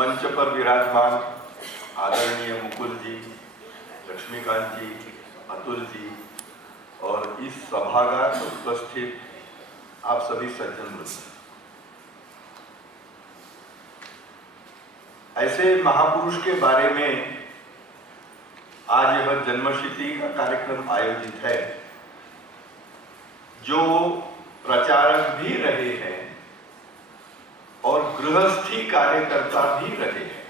मंच पर विराजमान आदरणीय मुकुल जी, लक्ष्मीकांत जी, अतुल जी और इस सभागार में उपस्थित आप सभी सज्जन वृंद, ऐसे महापुरुष के बारे में आज यह जन्मशती का कार्यक्रम आयोजित है जो प्रचारक भी रहे हैं और गृहस्थी कार्यकर्ता भी रहे हैं।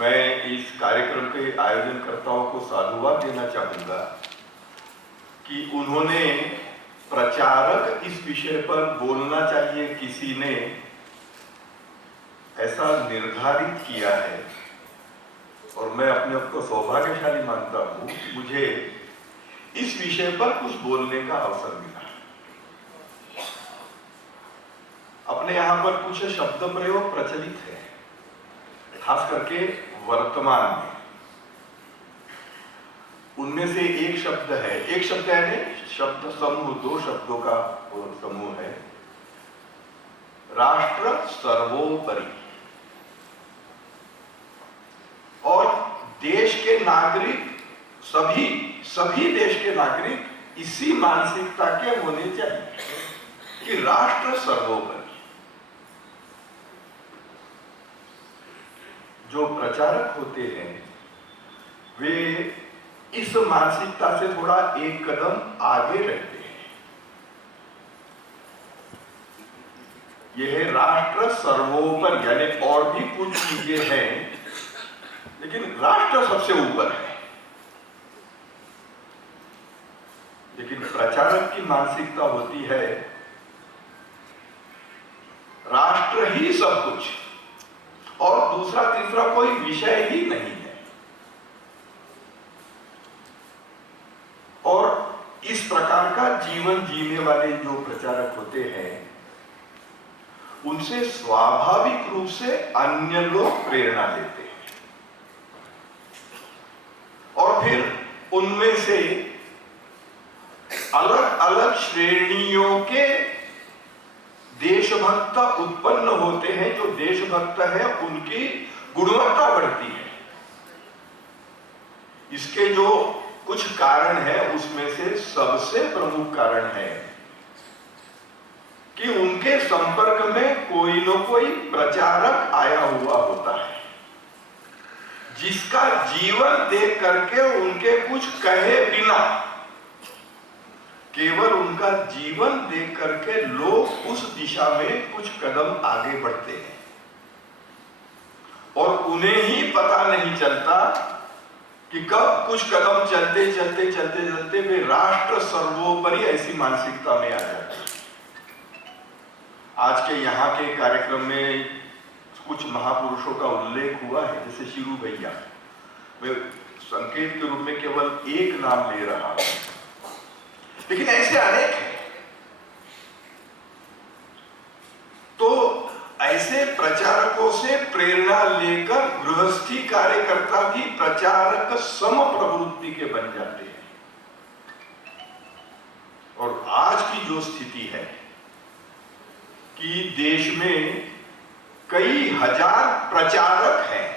मैं इस कार्यक्रम के आयोजनकर्ताओं को साधुवाद देना चाहूंगा कि उन्होंने प्रचारक इस विषय पर बोलना चाहिए किसी ने ऐसा निर्धारित किया है और मैं अपने आप को सौभाग्यशाली मानता हूं कि मुझे इस विषय पर कुछ बोलने का अवसर मिला। अपने यहां पर कुछ शब्द प्रयोग प्रचलित है, खास करके वर्तमान में। उनमें से एक शब्द है शब्द समूह, दो शब्दों का समूह है, राष्ट्र सर्वोपरि। और देश के नागरिक, सभी देश के नागरिक इसी मानसिकता के होने चाहिए कि राष्ट्र सर्वोपरि। जो प्रचारक होते हैं वे इस मानसिकता से थोड़ा एक कदम आगे रहते हैं। यह राष्ट्र सर्वोपरि यानी और भी कुछ चीजें हैं लेकिन राष्ट्र सबसे ऊपर है। लेकिन प्रचारक की मानसिकता होती है राष्ट्र ही सब कुछ और दूसरा तीसरा कोई विषय ही नहीं है। और इस प्रकार का जीवन जीने वाले जो प्रचारक होते हैं उनसे स्वाभाविक रूप से अन्य लोग प्रेरणा लेते हैं और फिर उनमें से अलग अलग श्रेणियों के देशभक्त उत्पन्न होते हैं। जो देशभक्त है उनकी गुणवत्ता बढ़ती है। इसके जो कुछ कारण है उसमें से सबसे प्रमुख कारण है कि उनके संपर्क में कोई न कोई प्रचारक आया हुआ होता है जिसका जीवन देख करके उनके कुछ कहे बिना, केवल उनका जीवन देख करके लोग उस दिशा में कुछ कदम आगे बढ़ते हैं और उन्हें ही पता नहीं चलता कि कब कुछ कदम चलते चलते वे राष्ट्र सर्वोपरि ऐसी मानसिकता में आ जाते हैं। आज के यहाँ के कार्यक्रम में कुछ महापुरुषों का उल्लेख हुआ है, जैसे शिरू भैया। मैं संकेत के रूप में केवल एक नाम ले रहा हूं लेकिन ऐसे अनेक हैं। तो ऐसे प्रचारकों से प्रेरणा लेकर गृहस्थी कार्यकर्ता भी प्रचारक सम प्रवृत्ति के बन जाते हैं। और आज की जो स्थिति है कि देश में कई हजार प्रचारक हैं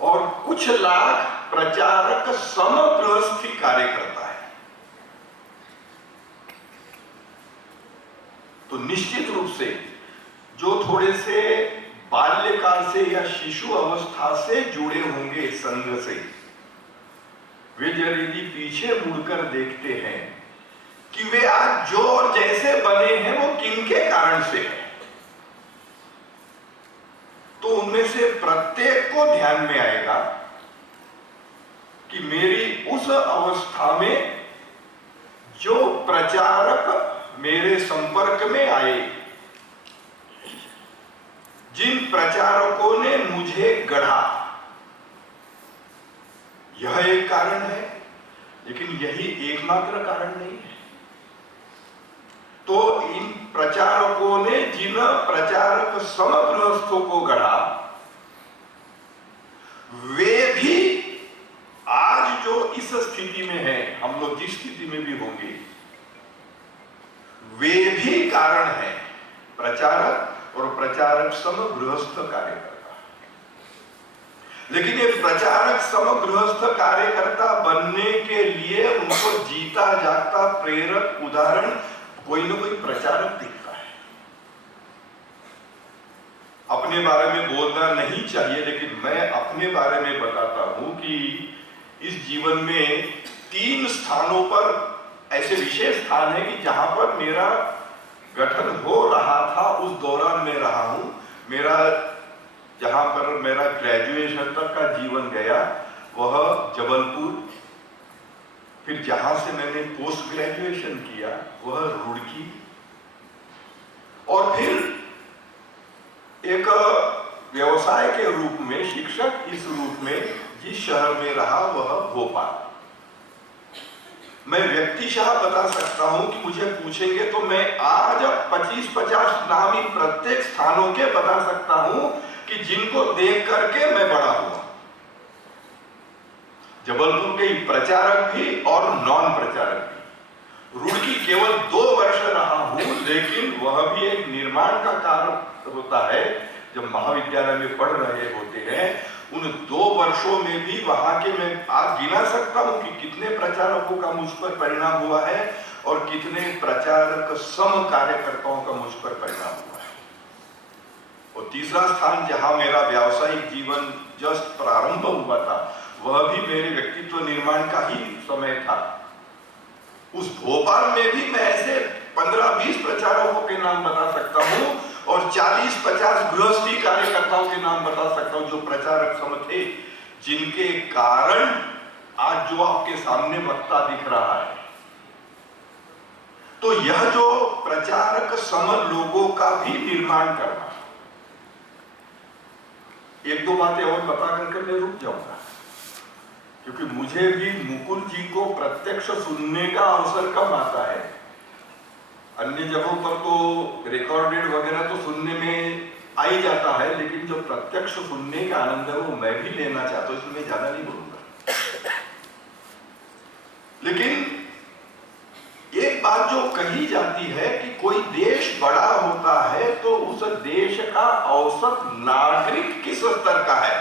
और कुछ लाख प्रचारक सम गृहस्थी कार्यकर्ता है, तो निश्चित रूप से जो थोड़े से बाल्यकाल से या शिशु अवस्था से जुड़े होंगे संघ से, वे यदि पीछे मुड़कर देखते हैं कि वे आज जो और जैसे बने हैं वो किनके कारण से है, तो उनमें से प्रत्येक को ध्यान में आएगा कि मेरी उस अवस्था में जो प्रचारक मेरे संपर्क में आए, जिन प्रचारकों ने मुझे गढ़ा, यह एक कारण है, लेकिन यही एकमात्र कारण नहीं है। तो इन प्रचारकों ने जिन प्रचारक समगृहस्थों को गढ़ा, वे भी आज जो इस स्थिति में है, हम लोग जिस स्थिति में भी होंगे, वे भी कारण है प्रचारक और प्रचारक सम गृहस्थ कार्यकर्ता। लेकिन ये प्रचारक सम गृहस्थ कार्यकर्ता बनने के लिए उनको जीता जागता प्रेरक उदाहरण कोई ना कोई प्रचारक दिखता है। अपने बारे में बोलना नहीं चाहिए, लेकिन मैं अपने बारे में बताता हूं कि इस जीवन में 3 स्थानों पर ऐसे विशेष स्थान है कि जहां पर मेरा गठन हो रहा था उस दौरान मैं रहा हूं। मेरा जहां पर मेरा ग्रेजुएशन तक का जीवन गया वह जबलपुर, फिर जहां से मैंने पोस्ट ग्रेजुएशन किया वह रुड़की, और फिर एक व्यवसाय के रूप में शिक्षक इस रूप में जिस शहर में रहा वह भोपाल। मैं व्यक्तिशः बता सकता हूं कि मुझे पूछेंगे तो मैं आज 25-50 नाम इन प्रत्येक स्थानों के बता सकता हूं कि जिनको देख करके मैं बड़ा हुआ। जबलपुर के प्रचारक भी और नॉन प्रचारक भी। रुड़की केवल 2 वर्ष रहा हूं, लेकिन वह भी एक निर्माण का कार्य होता है। जब महाविद्यालय में पढ़ रहे होते हैं उन 2 वर्षों में भी वहां के मैं आज गिना सकता हूं कि कितने प्रचारकों का मुझ पर परिणाम हुआ है और कितने प्रचारक सम कार्यकर्ताओं का मुझ पर परिणाम हुआ है। और तीसरा स्थान जहां मेरा व्यावसायिक जीवन जस्ट प्रारंभ हुआ था वह भी मेरे व्यक्तित्व निर्माण का ही समय था। उस भोपाल में भी मैं ऐसे 15-20 प्रचारकों के नाम बता सकता हूं और 40-50 गृहस्थी कार्यकर्ताओं के नाम बता सकता हूं जो प्रचारक सम थे, जिनके कारण आज जो आपके सामने वक्ता दिख रहा है। तो यह जो प्रचारक सम लोगों का भी निर्माण करना, 1-2 बातें और बता करके मैं रुक जाऊंगा, क्योंकि मुझे भी मुकुल जी को प्रत्यक्ष सुनने का अवसर कम आता है। अन्य जगहों पर तो रिकॉर्डेड वगैरह तो सुनने में आ ही जाता है, लेकिन जो प्रत्यक्ष सुनने का आनंद है वो मैं भी लेना चाहता हूं, इसलिए ज्यादा नहीं बोलूंगा। लेकिन एक बात जो कही जाती है कि कोई देश बड़ा होता है तो उस देश का औसत नागरिक किस स्तर का है।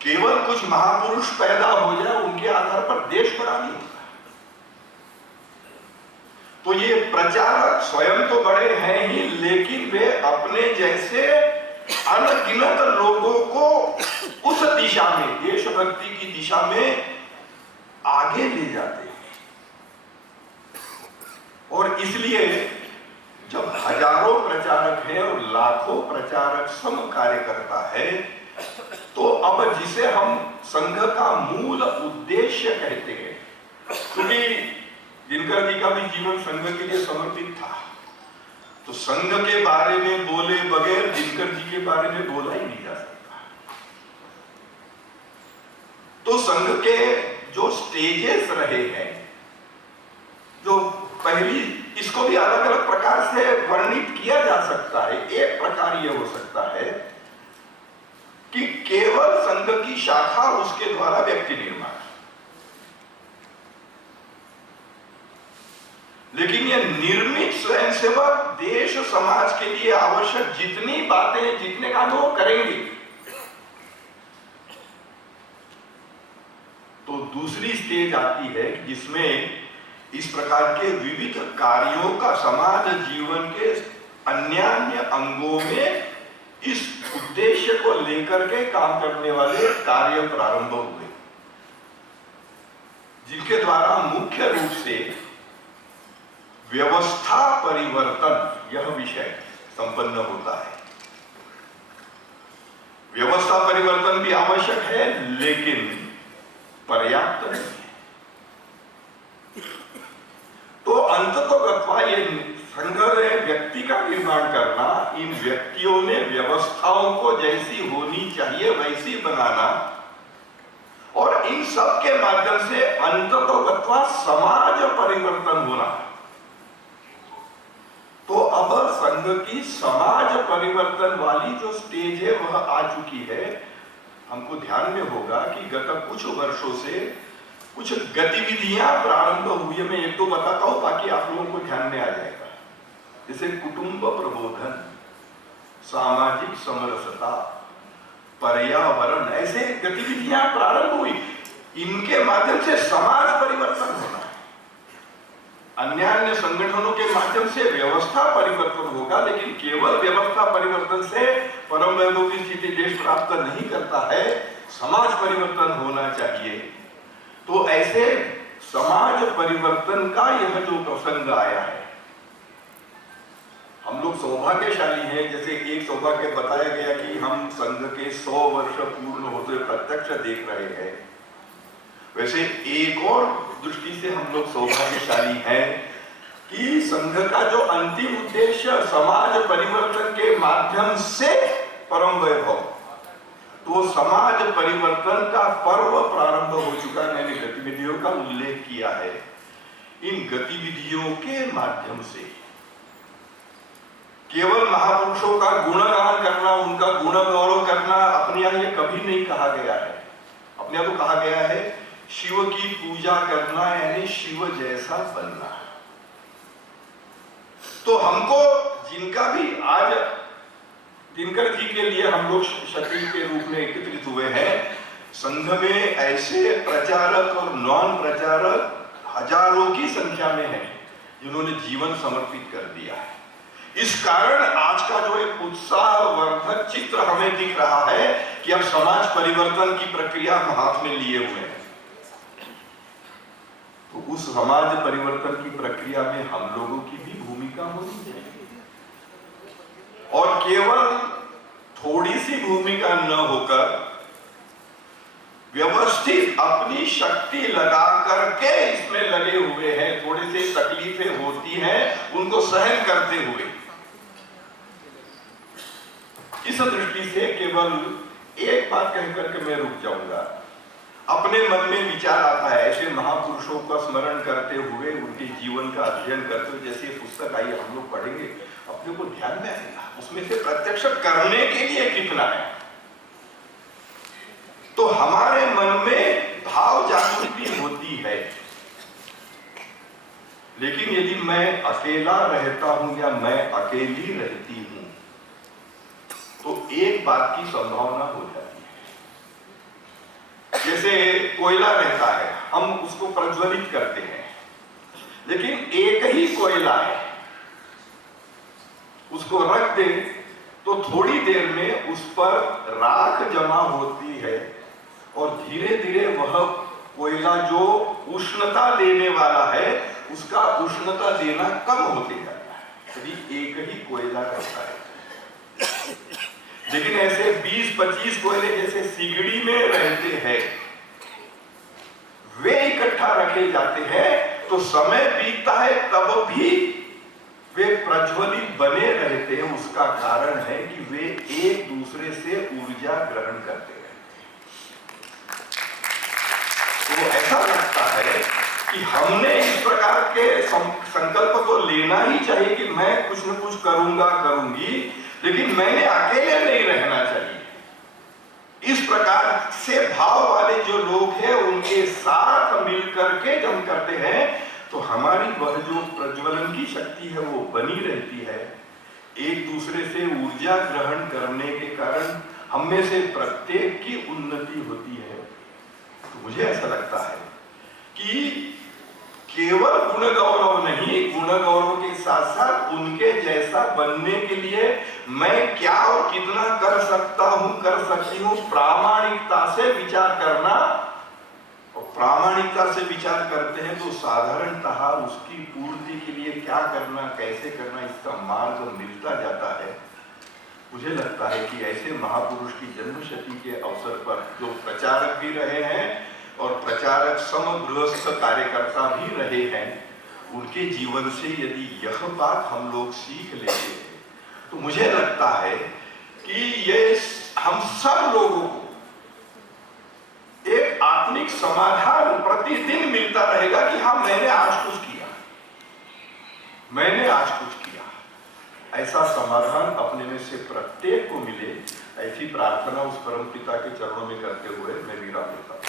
केवल कुछ महापुरुष पैदा हो जाए उनके आधार पर देश बड़ा नहीं होता। तो ये प्रचारक स्वयं तो बड़े हैं ही, लेकिन वे अपने जैसे अनगिनत लोगों को उस दिशा में, देशभक्ति की दिशा में आगे ले जाते हैं। और इसलिए जब हजारों प्रचारक हैं और लाखों प्रचारक सम कार्यकर्ता है, तो अब जिसे हम संघ का मूल उद्देश्य कहते हैं, क्योंकि दिनकर जी का भी जीवन संघ के लिए समर्पित था, तो संघ के बारे में बोले बगैर दिनकर जी के बारे में बोला ही नहीं जा सकता। तो संघ के जो स्टेजेस रहे हैं, जो पहली, इसको भी अलग अलग प्रकार से वर्णित किया जा सकता है। एक प्रकार यह हो सकता है कि केवल संघ की शाखा, उसके द्वारा व्यक्ति निर्माण, लेकिन यह निर्मित स्वयंसेवक देश समाज के लिए आवश्यक जितनी बातें, जितने काम वो करेंगे। तो दूसरी स्टेज आती है जिसमें इस प्रकार के विविध कार्यों का समाज जीवन के अन्य अंगों में इस उद्देश्य को लेकर के काम करने वाले कार्य प्रारंभ हुए, जिनके द्वारा मुख्य रूप से व्यवस्था परिवर्तन यह विषय संपन्न होता है। व्यवस्था परिवर्तन भी आवश्यक है, लेकिन पर्याप्त नहीं है। तो अंततः ये संघ ने व्यक्ति का निर्माण करना, इन व्यक्तियों ने व्यवस्थाओं को जैसी होनी चाहिए वैसी बनाना, और इन सब के माध्यम से अंततः समाज परिवर्तन होना। तो अब संघ की समाज परिवर्तन वाली जो स्टेज है वह आ चुकी है। हमको ध्यान में होगा कि गत कुछ वर्षों से कुछ गतिविधियां प्रारंभ हुई है। मैं 1-2 बताता हूं ताकि आप लोगों को ध्यान में आ जाएगा। जैसे कुटुंब प्रबोधन, सामाजिक समरसता, पर्यावरण, ऐसे गतिविधियां प्रारंभ हुई। इनके माध्यम से समाज परिवर्तन होना है। अन्य अन्य संगठनों के माध्यम से व्यवस्था परिवर्तन होगा, लेकिन केवल व्यवस्था परिवर्तन से परम वैभव की स्थिति देश प्राप्त नहीं करता है, समाज परिवर्तन होना चाहिए। तो ऐसे समाज परिवर्तन का यह जो प्रसंग आया है, हम लोग सौभाग्यशाली हैं। जैसे एक सौभाग्य बताया गया कि हम संघ के 100 वर्ष पूर्ण होते प्रत्यक्ष देख रहे हैं, वैसे एक और दृष्टि से हम लोग सौभाग्यशाली हैं कि संघ का जो अंतिम उद्देश्य समाज परिवर्तन के माध्यम से परम वैभव, तो समाज परिवर्तन का पर्व प्रारंभ हो चुका है। मैंने गतिविधियों का उल्लेख किया है। इन गतिविधियों के माध्यम से केवल महापुरुषों का गुणगान करना, उनका गुण गौरव करना अपने यहाँ ये कभी नहीं कहा गया है। अपने यहाँ तो कहा गया है शिव की पूजा करना, यानी शिव जैसा बनना। तो हमको जिनका भी आज दिनकर जी के लिए हम लोग शक्ति के रूप में एकत्रित हुए हैं, संघ में ऐसे प्रचारक और नॉन प्रचारक हजारों की संख्या में हैं जिन्होंने जीवन समर्पित कर दिया है। इस कारण आज का जो एक उत्साहवर्धक चित्र हमें दिख रहा है कि अब समाज परिवर्तन की प्रक्रिया हम हाथ में लिए हुए हैं। तो उस समाज परिवर्तन की प्रक्रिया में हम लोगों की भी भूमिका होनी चाहिए, और केवल थोड़ी सी भूमिका न होकर व्यवस्थित अपनी शक्ति लगा करके इसमें लगे हुए हैं। थोड़ी सी तकलीफें होती हैं, उनको सहन करते हुए। इस दृष्टि से केवल एक बात कह करके मैं रुक जाऊंगा। अपने मन में विचार आता है, ऐसे महापुरुषों का स्मरण करते हुए, उनके जीवन का अध्ययन करते हुए, जैसे पुस्तक आई हम लोग पढ़ेंगे, अपने को ध्यान में आएगा उसमें से प्रत्यक्ष करने के लिए कितना है। तो हमारे मन में भाव जागृति होती है। लेकिन यदि मैं अकेला रहता हूं या मैं अकेली रहती हूं, तो एक बात की संभावना हो जाती है। जैसे कोयला रहता है, हम उसको प्रज्वलित करते हैं, लेकिन एक ही कोयला है, उसको रख दे तो थोड़ी देर में उस पर राख जमा होती है, और धीरे धीरे वह कोयला जो उष्णता देने वाला है, उसका उष्णता देना कम होते जाता है। यदि एक ही कोयला रहता है, लेकिन ऐसे 20-25 कोयले जैसे सिगड़ी में रहते हैं, वे इकट्ठा रखे जाते हैं, तो समय बीतता है तब भी वे प्रज्वलित बने रहते हैं। उसका कारण है कि वे एक दूसरे से ऊर्जा ग्रहण करते हैं। तो ऐसा लगता है कि हमने इस प्रकार के संकल्प को लेना ही चाहिए कि मैं कुछ न कुछ करूंगा, करूंगी, लेकिन मैंने अकेले नहीं रहना चाहिए। इस प्रकार से भाव वाले जो लोग हैं, उनके साथ मिलकर के जब करते हैं, तो हमारी वह जो प्रज्वलन की शक्ति है वो बनी रहती है। एक दूसरे से ऊर्जा ग्रहण करने के कारण हम में से प्रत्येक की उन्नति होती है। तो मुझे ऐसा लगता है कि केवल गुण गौरव नहीं, गुण गौरव के साथ साथ उनके जैसा बनने के लिए मैं क्या और कितना कर सकता हूं, कर सकती हूं, प्रामाणिकता से विचार करना। और प्रामाणिकता से विचार करते हैं तो साधारणतः उसकी पूर्ति के लिए क्या करना, कैसे करना, इसका मार्ग मिलता जाता है। मुझे लगता है कि ऐसे महापुरुष की जन्मशती के अवसर पर जो प्रचारक भी रहे हैं और प्रचारक समगृहस्थ कार्यकर्ता भी रहे हैं, उनके जीवन से यदि यह बात हम लोग सीख लेते हैं, तो मुझे लगता है कि ये हम सब लोगों को एक आत्मिक समाधान प्रतिदिन मिलता रहेगा कि हाँ, मैंने आज कुछ किया, मैंने आज कुछ किया। ऐसा समाधान अपने में से प्रत्येक को मिले, ऐसी प्रार्थना उस परम पिता के चरणों में करते हुए मैं विराम लेता हूं।